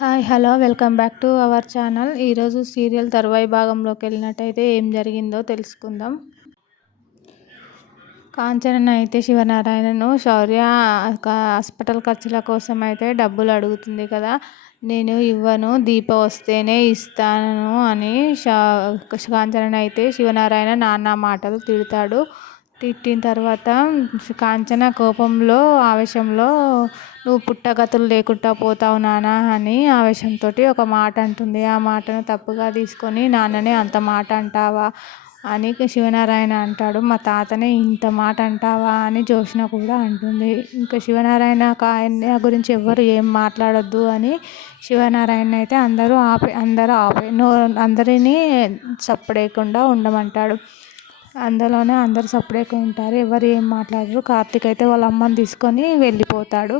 Hi hello welcome back to our channel. ఈరోజు serial తర్వాయి భాగంలోకి వెళ్ళినట్టయితే ఏం జరిగిందో తెలుసుకుందాం. కాంచనన్ అయితే శివనారాయణను శౌర్య హాస్పిటల్ ఖర్చుల కోసం అయితే డబ్బులు అడుగుతుంది కదా. నేను ఇవ్వను దీప వస్తేనే ఇస్తాను అని కాంచనన్ అయితే శివనారాయణ నాన్న మాటలు తిడతాడు. తిట్టిన తర్వాత కాంచన కోపంలో ఆవేశంలో నువ్వు పుట్టగతులు లేకుండా పోతావు నాన్న అని ఆవేశంతో ఒక మాట అంటుంది. ఆ మాటను తప్పుగా తీసుకొని నాన్ననే అంత మాట అంటావా అని శివనారాయణ అంటాడు. మా తాతనే ఇంత మాట అంటావా అని జోష్న కూడా అంటుంది. ఇంకా శివనారాయణ ఆయన గురించి ఎవ్వరు ఏం మాట్లాడొద్దు అని శివనారాయణ అయితే అందరూ ఆపే అందరూ ఆపే నో అందరినీ సప్పుడేయకుండా ఉండమంటాడు. అందులోనే అందరు సపరేట్గా ఉంటారు. ఎవరు ఏం మాట్లాడరు. కార్తీక్ అయితే వాళ్ళ అమ్మని తీసుకొని వెళ్ళిపోతాడు.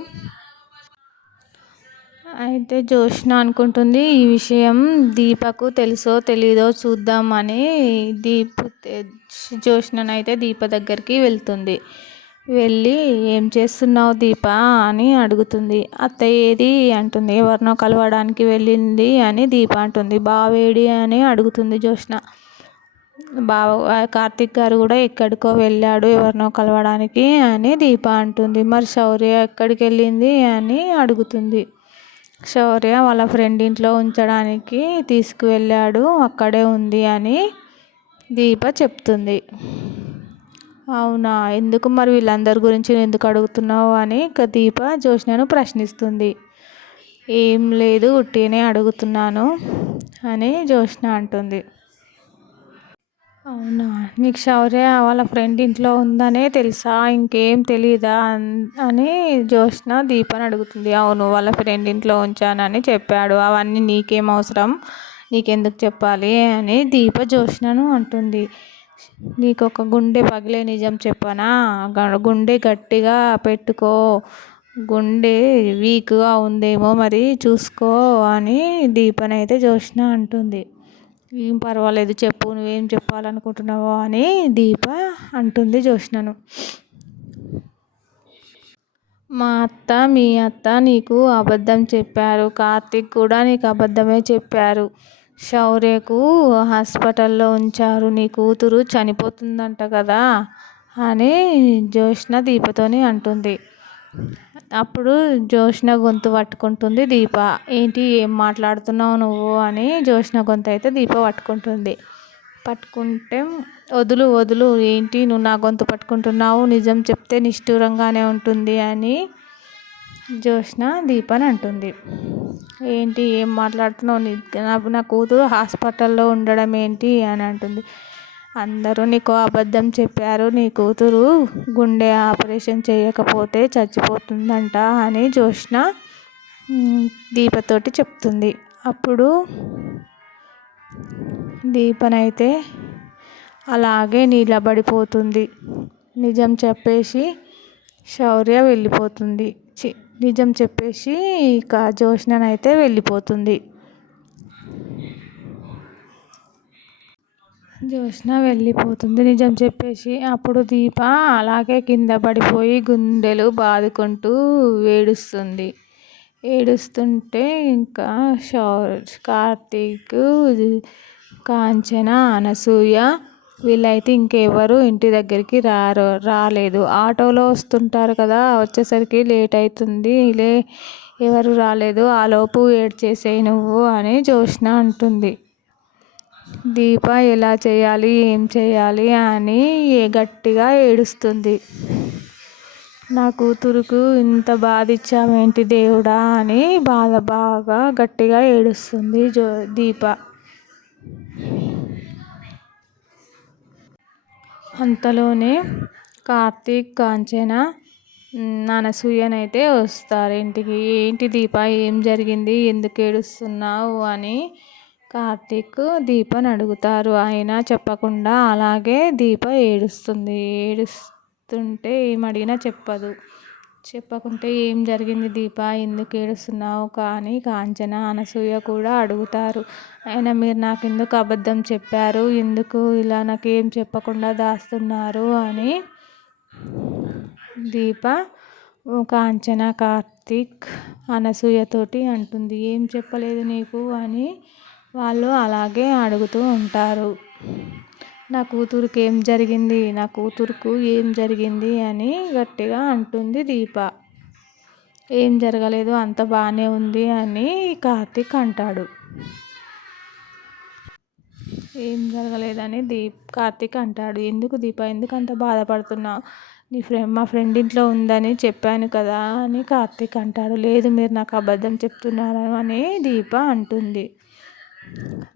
అయితే జ్యోష్న అనుకుంటుంది ఈ విషయం దీపకు తెలుసో తెలీదో చూద్దామని దీప్ అయితే దీప దగ్గరికి వెళ్తుంది. వెళ్ళి ఏం చేస్తున్నావు దీప? అని అడుగుతుంది. అత్తయ్య ఏది? అంటుంది. ఎవరినో కలవడానికి వెళ్ళింది అని దీప అంటుంది. బావేడి అని అడుగుతుంది జ్యోష్న బావ కార్తిక్ గారు కూడా ఎక్కడికో వెళ్ళాడు ఎవరినో కలవడానికి అని దీప అంటుంది. మరి శౌర్య ఎక్కడికి వెళ్ళింది అని అడుగుతుంది. శౌర్య వాళ్ళ ఫ్రెండ్ ఇంట్లో ఉంచడానికి తీసుకువెళ్ళాడు అక్కడే ఉంది అని దీప చెప్తుంది. అవునా? ఎందుకు మరి వీళ్ళందరి గురించి ఎందుకు అడుగుతున్నావు అని దీప జోష్నను ప్రశ్నిస్తుంది. ఏం లేదు ఉట్టినే అడుగుతున్నాను అని జోష్న అంటుంది. అవునా? నీకు శౌర్య వాళ్ళ ఫ్రెండ్ ఇంట్లో ఉందనే తెలుసా? ఇంకేం తెలీదా? అని జోష్న దీపని అడుగుతుంది. అవును వాళ్ళ ఫ్రెండ్ ఇంట్లో ఉంచానని చెప్పాడు. అవన్నీ నీకేం అవసరం? నీకెందుకు చెప్పాలి? అని దీప జోష్నను అంటుంది. నీకు ఒక గుండె పగిలే నిజం చెప్పనా? గుండె గట్టిగా పెట్టుకో. గుండె వీక్గా ఉందేమో మరి చూసుకో అని దీపనైతే జోష్న అంటుంది. ఏం పర్వాలేదు చెప్పు నువ్వేం చెప్పాలనుకుంటున్నావో అని దీప అంటుంది జోష్నను మా అత్త మీ అత్త నీకు అబద్ధం చెప్పారు కార్తీక్ కూడా నీకు అబద్ధమే చెప్పారు. శౌర్యకు హాస్పిటల్లో ఉంచారు నీ కూతురు చనిపోతుందంట కదా అని జోష్న దీపతోని అంటుంది. అప్పుడు జోష్న గొంతు పట్టుకుంటుంది. దీప ఏంటి ఏం మాట్లాడుతున్నావు నువ్వు? అని జోష్న గొంతు అయితే దీప పట్టుకుంటుంది. పట్టుకుంటే వదులు వదులు ఏంటి నువ్వు నా గొంతు పట్టుకుంటున్నావు? నిజం చెప్తే నిష్ఠూరంగానే ఉంటుంది అని జోష్న దీపని అంటుంది. ఏంటి ఏం మాట్లాడుతున్నావు? నా కూతురు హాస్పిటల్లో ఉండడం ఏంటి? అని అంటుంది. అందరూ నీకు అబద్ధం చెప్పారు నీ కూతురు గుండె ఆపరేషన్ చేయకపోతే చచ్చిపోతుందంట అని జోష్న దీపతోటి చెప్తుంది. అప్పుడు దీపనైతే అలాగే నిలబడిపోతుంది. నిజం చెప్పేసి శౌర్య వెళ్ళిపోతుంది. నిజం చెప్పేసి ఇక జోష్ననైతే వెళ్ళిపోతుంది. జ్యోత్స్న వెళ్ళిపోతుంది నిజం చెప్పేసి. అప్పుడు దీప అలాగే కింద పడిపోయి గుండెలు బాదుకుంటూ ఏడుస్తుంది. ఏడుస్తుంటే ఇంకా షో కార్తీక్ కాంచన అనసూయ వీళ్ళైతే ఇంకెవరు ఇంటి దగ్గరికి రారు రాలేదు. ఆటోలో వస్తుంటారు కదా వచ్చేసరికి లేట్ అవుతుంది లే ఎవరు రాలేదు. ఆలోపు ఏడ్చేసేయి నువ్వు అని జోష్న అంటుంది. దీప ఎలా చేయాలి ఏం చేయాలి అని గట్టిగా ఏడుస్తుంది. నా కూతురుకు ఇంత బాధ ఇచ్చావేంటి దేవుడా అని బాధ బాగా గట్టిగా ఏడుస్తుంది జో దీప. అంతలోనే కార్తీక్ కాంచన నానసూయనైతే వస్తారు. ఇంటికి ఏంటి దీప ఏం జరిగింది? ఎందుకు ఏడుస్తున్నావు? అని కార్తీక్ దీపని అడుగుతారు. అయినా చెప్పకుండా అలాగే దీప ఏడుస్తుంది. ఏడుస్తుంటే ఏమడిగినా చెప్పదు. చెప్పకుంటే ఏం జరిగింది దీప? ఎందుకు ఏడుస్తున్నావు? కానీ కాంచన అనసూయ కూడా అడుగుతారు. అయినా మీరు నాకు ఎందుకు అబద్ధం చెప్పారు? ఎందుకు ఇలా నాకు ఏం చెప్పకుండా దాస్తున్నారు? అని దీప కాంచన కార్తీక్ అనసూయతోటి అంటుంది. ఏం చెప్పలేదు నీకు? అని వాళ్ళు అలాగే అడుగుతూ ఉంటారు. నా కూతురుకు ఏం జరిగింది? నా కూతురుకు ఏం జరిగింది? అని గట్టిగా అంటుంది దీప. ఏం జరగలేదు? అంత బాగానే ఉంది అని కార్తీక్ అంటాడు. ఏం జరగలేదని దీప్ కార్తీక్ అంటాడు. ఎందుకు దీప? ఎందుకు అంత బాధపడుతున్నావు? నీ ఫ్రెండ్ మా ఫ్రెండ్ ఇంట్లో ఉందని చెప్పాను కదా అని కార్తీక్ అంటాడు. లేదు మీరు నాకు అబద్ధం చెప్తున్నారు? అని దీప అంటుంది.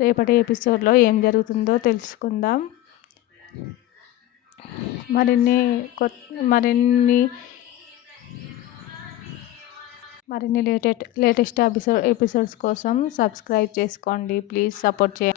రేపటి ఎపిసోడ్లో ఏం జరుగుతుందో తెలుసుకుందాం. మరిన్ని కొత్త మరిన్ని మరిన్ని లేటెస్ట్ లేటెస్ట్ ఎపిసోడ్ ఎపిసోడ్స్ కోసం సబ్స్క్రైబ్ చేసుకోండి. ప్లీజ్ సపోర్ట్ చేయండి.